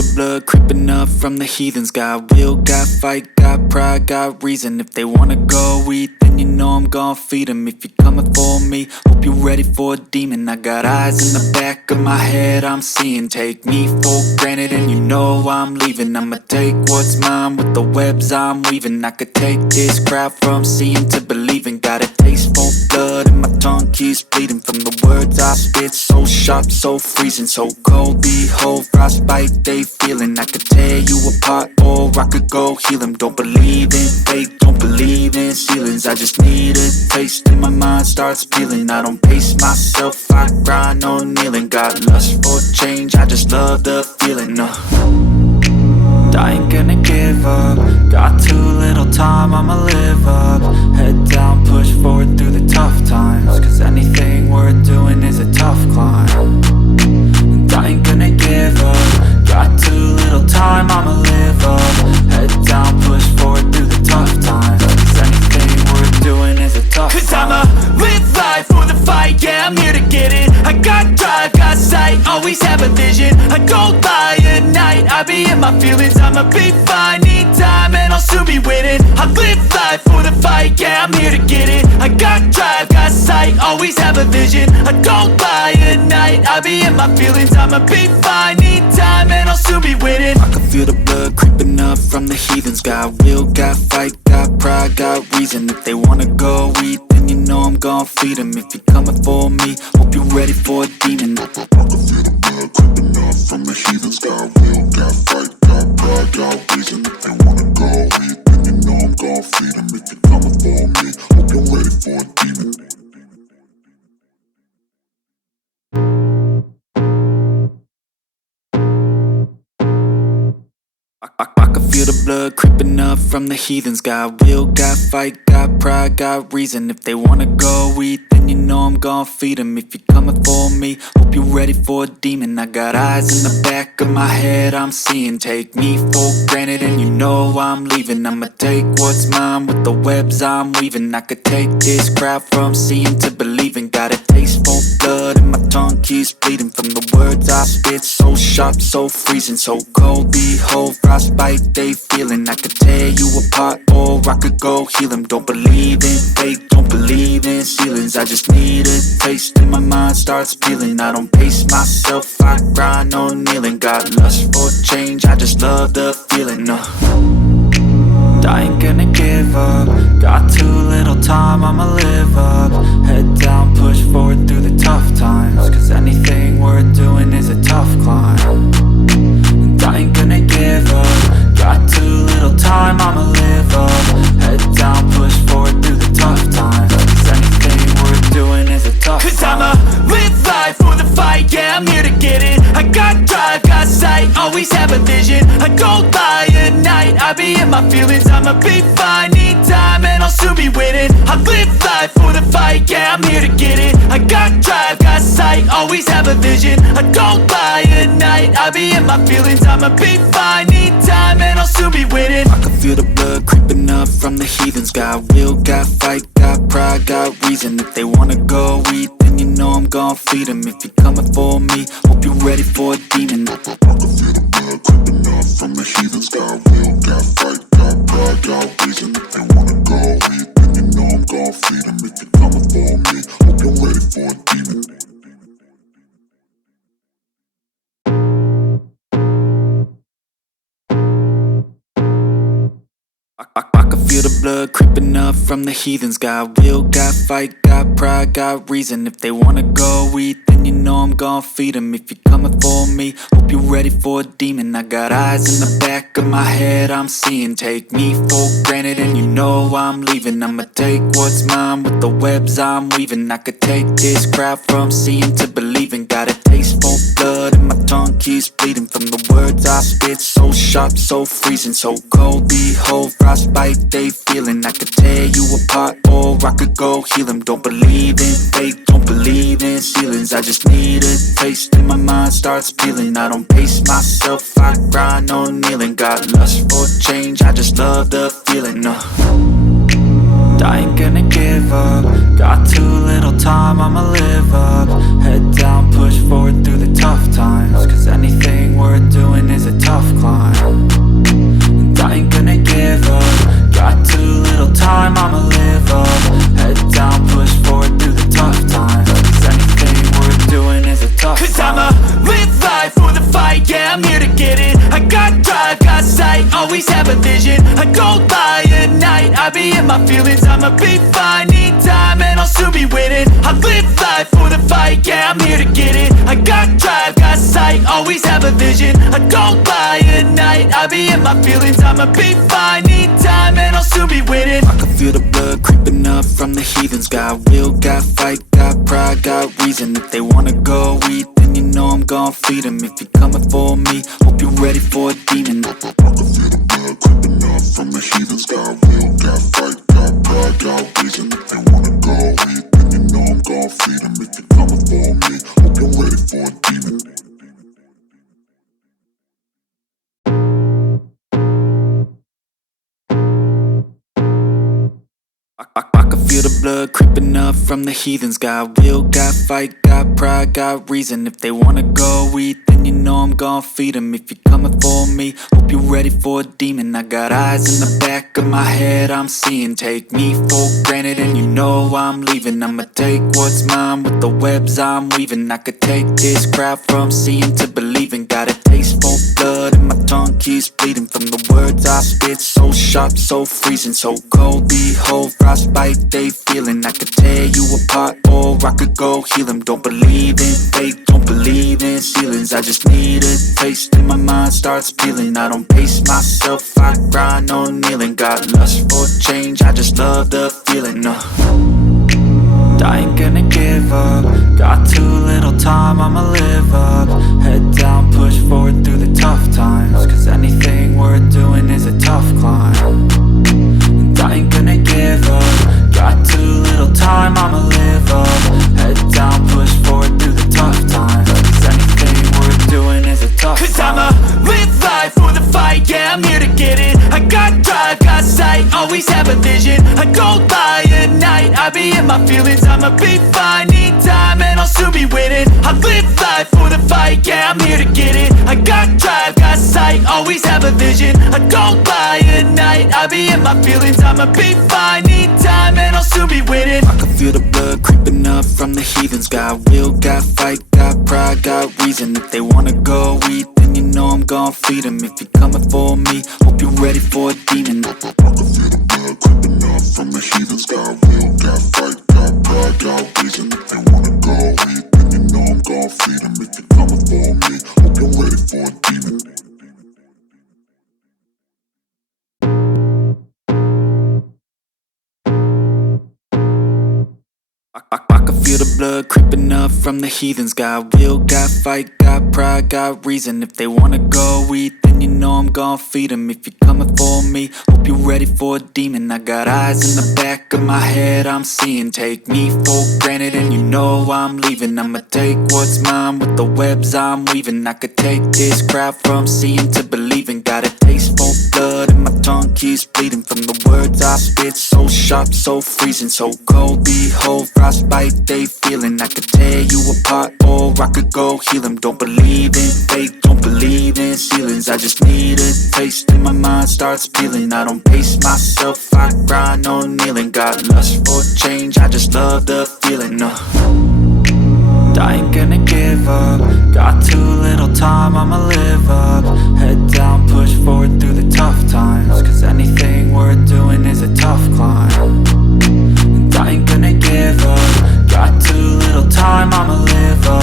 the blood creeping up from the heathens. Got will, got fight, got pride, got reason. If they wanna go eat, then you know I'm gon' feed them. If you're coming for me, hope you're ready for a demon. I got eyes in the back of my head, I'm seeing. Take me for granted and you know I'm leaving. I'ma take what's mine with the webs I'm weaving. I could take this crowd from seeing to believing. Got a taste for blood and my tongue keeps bleeding from the words I spit. So sharp, so freezing, so cold. Behold, frostbite they feeling. I could tear you apart or I could go heal them. Don't believe in fate, don't believe in ceilings. I just need a taste and my mind starts peeling. I don't pace myself, I grind on kneeling. Got lust for change, I just love the feeling. I ain't gonna give up. Got too little time, I'ma live up. Head down, push forward through the tough times. Cause anything worth doing is a tough climb. And I ain't gonna give up. Got too little time, I'ma live up. Head down, push forward through the tough times. Cause anything worth doing is a tough climb. Cause I'ma live life for the fight, yeah, I'm here to get it. I got drive, got sight, always have a vision. I don't lie at night, I be in my feelings. I'ma be fine, need time and I'll soon be winning. I live life for the fight, yeah, I'm here to get it. I got drive, got sight, always have a vision. I don't lie at night, I be in my feelings. I'ma be fine, need time and I'll soon be winning. I can feel the blood creeping up from the heathens. Got will, got fight, got pride, got reason. If they wanna go eat, then you know I'm gon' feed them. If you're coming for me, hope you're ready for a demon. I can feel the blood creeping up from the heathens. Got will, got fight, got pride, got reason. If they wanna go eat, then you know I'm gon' feed them. If you're coming for me, hope you're ready for a demon. I can feel the blood creeping up from the heathens. Got will, got fight, got pride, got reason. If they wanna go eat, then you know I'm gon' feed them. If you're coming for me, hope you're ready for a demon. I got eyes in the back of my head, I'm seeing. Take me for granted and you know I'm leaving. I'ma take what's mine with the webs I'm weaving. I could take this crowd from seeing to believing. Got a taste for blood and my tongue keeps bleeding from the words I spit. So sharp, so freezing, so cold. Behold, frostbite they feeling. I could tear you apart or I could go heal them. Don't believe in fate, don't believe in ceilings. I just need a taste and my mind starts peeling. I don't pace myself, I grind on kneeling. Got lust for change, I just love the feeling. I ain't gonna give up. Got too little time, I'ma live up. Head down, push forward through the tough times. Cause anything worth doing is a tough climb. And I ain't gonna give up. Got too little time, I'ma live up. Head down, push forward through the tough times. Cause anything worth doing is a tough climb. Cause I'ma live life for the fight, yeah, I'm here to get it. I got drive, got sight, always have a vision. I don't lie at night, I be in my feelings. I'ma be fine, need time and I'll soon be winning. I live life for the fight, yeah, I'm here to get it. I got drive, got sight, always have a vision. I don't lie at night, I be in my feelings. I'ma be fine, need time and I'll soon be winning. I can feel the blood creeping up from the heathens. Got will, got fight, got pride, got reason. If they wanna go eat, then you know I'm gon' feed them. If you're coming for me, hope you're ready for a demon. I can feel the blood creeping up from the heathens. Got will, got fight, got pride, got reason. If they wanna go eat, then you know I'm gon' feed them. If you're coming for me, hope you're ready for a demon. I can feel the blood creeping up from the heathens. Got will, got fight, got pride, got reason. If they wanna go eat, then you know I'm gon' feed them. If you're coming for me, hope you're ready for a demon. I got eyes in the back of my head, I'm seeing. Take me for granted and you know I'm leaving. I'ma take what's mine with the webs I'm weaving. I could take this crowd from seeing to believing. Got a taste for blood and my tongue keeps bleeding from the words I spit. So sharp, so freezing, so cold. Behold, frostbite they feeling. I could tear you apart or I could go heal them. Don't believe in fate, don't believe in ceilings. I just need a taste and my mind starts peeling. I don't pace myself, I grind on kneeling. Got lust for change, I just love the feeling. I ain't gonna give up. Got too little time, I'ma live up. Head down, push forward through the tough times. Cause anything worth doing is a tough get it. I got drive, got sight, always have a vision. I don't lie at night, I be in my feelings. I'ma be fine, need time and I'll soon be winning. I live life for the fight, yeah, I'm here to get it. I got drive, got sight, always have a vision. I don't lie at night, I be in my feelings. I'ma be fine, need time and I'll soon be winning. I can feel the blood creeping up from the heathens. Got will, got fight, got pride, got reason. If they wanna go eat, then you know I'm gon' feed them. If you're coming for me, hope you're ready for a demon. I can feel the blood creeping up from the heathens. Got will, got fight, got pride, got reason. If they wanna go eat, then you know I'm gon' feed them. If you're coming for me, hope you're ready for a demon. I can feel the blood creeping up from the heathens. Got will, got fight, got pride, got reason. If they wanna go eat, then you know I'm gon' feed them. If you're coming for me, hope you're ready for a demon. I got eyes in the back of my head, I'm seeing. Take me for granted and you know I'm leaving. I'ma take what's mine with the webs I'm weaving. I could take this crowd from seeing to believing. Got a taste for blood and my tongue keeps bleeding from the words I spit. So sharp, so freezing, so cold. Behold, frostbite they feeling. I could tear you apart or I could go heal them. Don't believe in fate, don't believe in ceilings. I just need a taste and my mind starts peeling. I don't pace myself, I grind on kneeling. Got lust for change, I just love the feeling. I ain't gonna give up. Got too little time, I'ma live up. Head down, push forward through the tough times. Cause anything worth doing is a tough climb. And I ain't gonna give up. Got too little time, I'ma live up. Head down, push forward through the tough times. Cause anything worth doing is a tough climb. Cause I'ma live life for the fight, yeah, I'm here to get it. I got drive, got sight, always have a vision. I don't lie at night, I be in my feelings. I'ma be fine, need time and I'll soon be winning. I live life for the fight, yeah, I'm here to get it. I got drive, got sight, always have a vision. I don't lie at night, I be in my feelings. I'ma be fine, need time and I'll soon be winning. I can feel the blood creeping up from the heathens. Got will, got fight, got pride, got reason. If they wanna go eat, then you know I'm gon' feed them. If you're coming for me, hope you're ready for a demon. I can feel the blood creeping up from the heathens. Got will, got fight, got pride, got reason. If they wanna go eat, then you know I'm gon' feed them. If you're coming for me, hope you're ready for a demon. I can feel the blood creeping up from the heathens. Got will, got fight, got pride, got reason. If they wanna go eat, then you know I'm gon' feed them. If you're coming for me, hope you're ready for a demon. I got eyes in the back of my head, I'm seeing. Take me for granted and you know I'm leaving. I'ma take what's mine with the webs I'm weaving. I could take this crowd from seeing to believing. Got a taste for blood and my tongue keeps bleeding from the words I spit. So sharp, so freezing, so cold. Behold, frostbite they feeling. I could tear you apart or I could go heal them. Don't believe in fate, don't believe in ceilings. I just need a taste and my mind starts peeling. I don't pace myself, I grind on kneeling. Got lust for change, I just love the feeling. I ain't gonna give up. Got too little time, I'ma live up. Head down, push forward through the tough times. Cause anything worth doing is a tough climb. And I ain't gonna give up. Got too little time, I'ma live up.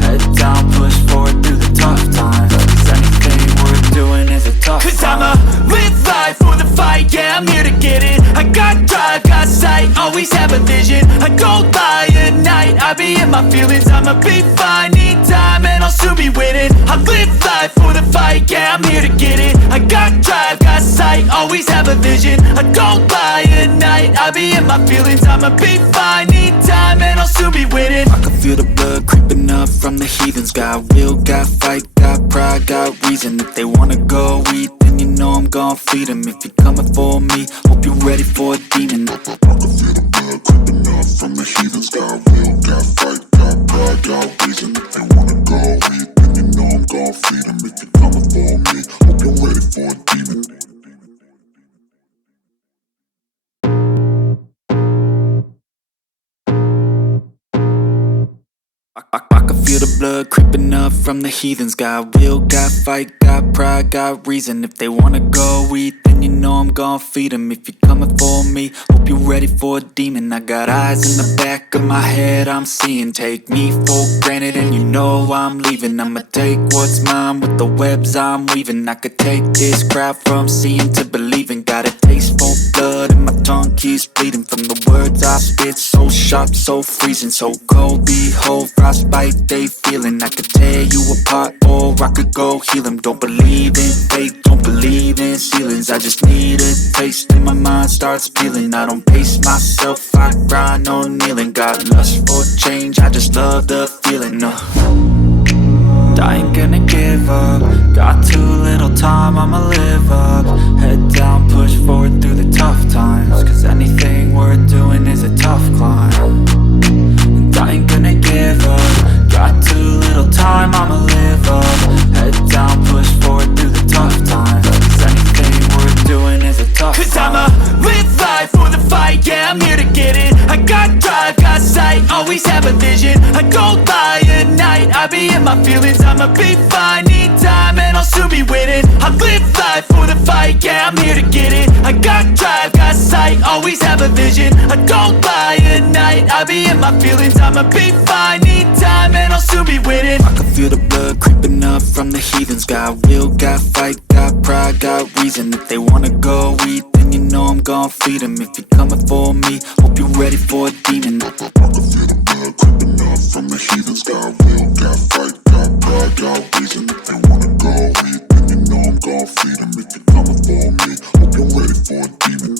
Head down, push forward through the tough times. Cause anything worth doing is a tough climb. Cause I'ma live life for the fight, yeah, I'm here to get it. I got drive, got sight, always have a vision. I don't lie at night, I be in my feelings. I'ma be fine, need time and I'll soon be winning. I live life for the fight, yeah, I'm here to get it. I got drive, got sight, always have a vision. I don't lie at night, I be in my feelings. I'ma be fine, need time and I'll soon be winning. I can feel the blood creeping up from the heathens. Got will, got fight, got pride, got reason. If they wanna go eat, then you know I'm gon' feed them. If you're coming for me, hope you're ready for a demon. I can feel the blood creeping up from the heathens. Got will, got fight, got pride, got reason. If they wanna go eat, then you know I'm gon' feed them. If you're coming for me, hope you're ready for a demon. I can feel the blood creeping up from the heathens. Got will, got fight, got pride, got reason. If they wanna go eat, then you know I'm gon' feed them. If you're coming for me, hope you're ready for a demon. I got eyes in the back of my head, I'm seeing. Take me for granted and you know I'm leaving. I'ma take what's mine with the webs I'm weaving. I could take this crowd from seeing to believing. Got a taste for blood and my tongue keeps bleeding from the words I spit. So sharp, so freezing, so cold. Behold, frostbite they feeling. I could tear you apart or I could go heal them. Don't believe in fate, don't believe in ceilings. I just need a taste and my mind starts peeling. I don't pace myself, I grind on kneeling. Got lust for change, I just love the feeling. I ain't gonna give up. Got too little time, I'ma live up. Head down, push forward through the tough times. Cause anything worth doing is a tough climb. And I ain't gonna give up. Got too little time, I'ma live up. Head down, push forward through the tough times. Cause anything worth doing is a tough climb. Cause I'ma live life for the fight, yeah, I'm here to get it. I got drive, got sight, always have a vision. I don't lie at night, I be in my feelings. I'ma be fine, need time and I'll soon be winning. I live life for the fight, yeah, I'm here to get it. I got drive, got sight, always have a vision. I don't lie at night, I be in my feelings. I'ma be fine, need time and I'll soon be winning. I can feel the blood creeping up from the heathens. Got will, got fight, got pride, got reason. If they wanna go eat, then you know I'm gon' feed them. If you're coming for me, hope you're ready for a demon. I can feel the blood creeping up from the heathens. Got will, got fight, got pride, got reason. If they wanna go eat, then you know I'm gon' feed them. If you're coming for me, hope you're ready for a demon.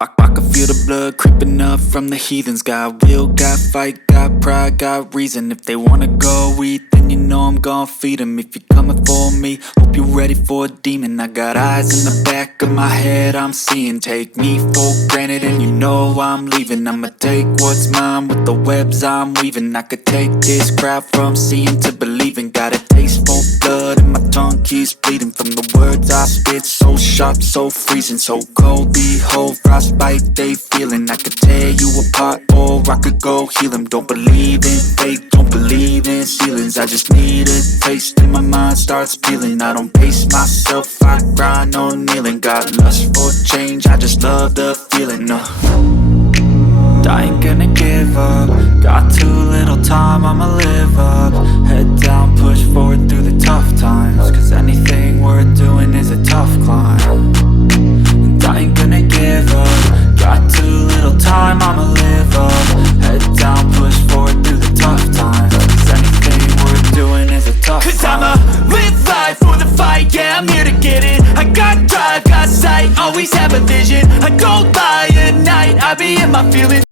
I can feel the blood creeping up from the heathens. Got will, got fight, got pride, got reason. If they wanna go eat, then you know I'm gon' feed them. If you're coming for me, hope you're ready for a demon. I got eyes in the back of my head, I'm seeing. Take me for granted and you know I'm leaving. I'ma take what's mine with the webs I'm weaving. I could take this crowd from seeing to believing. Got a taste for blood and my tongue keeps bleeding from the words I spit. So sharp, so freezing, so cold. Behold, frostbite they feeling. I could tear you apart or I could go heal them. Don't believe in fate, don't believe in ceilings. I just need a taste and my mind starts peeling. I don't pace myself, I grind on kneeling. Got lust for change, I just love the feeling. I ain't gonna give up. Got too little time, I'ma live up. Head down, push forward through the tough times. Cause anything worth doing is a tough climb. And I ain't gonna give up. Got too little time, I'ma live up. Head down, push forward through the tough times. Cause anything worth doing is a tough climb. Cause I'ma live life for the fight, yeah, I'm here to get it. I got drive, got sight, always have a vision. I don't lie at night, I be in my feelings.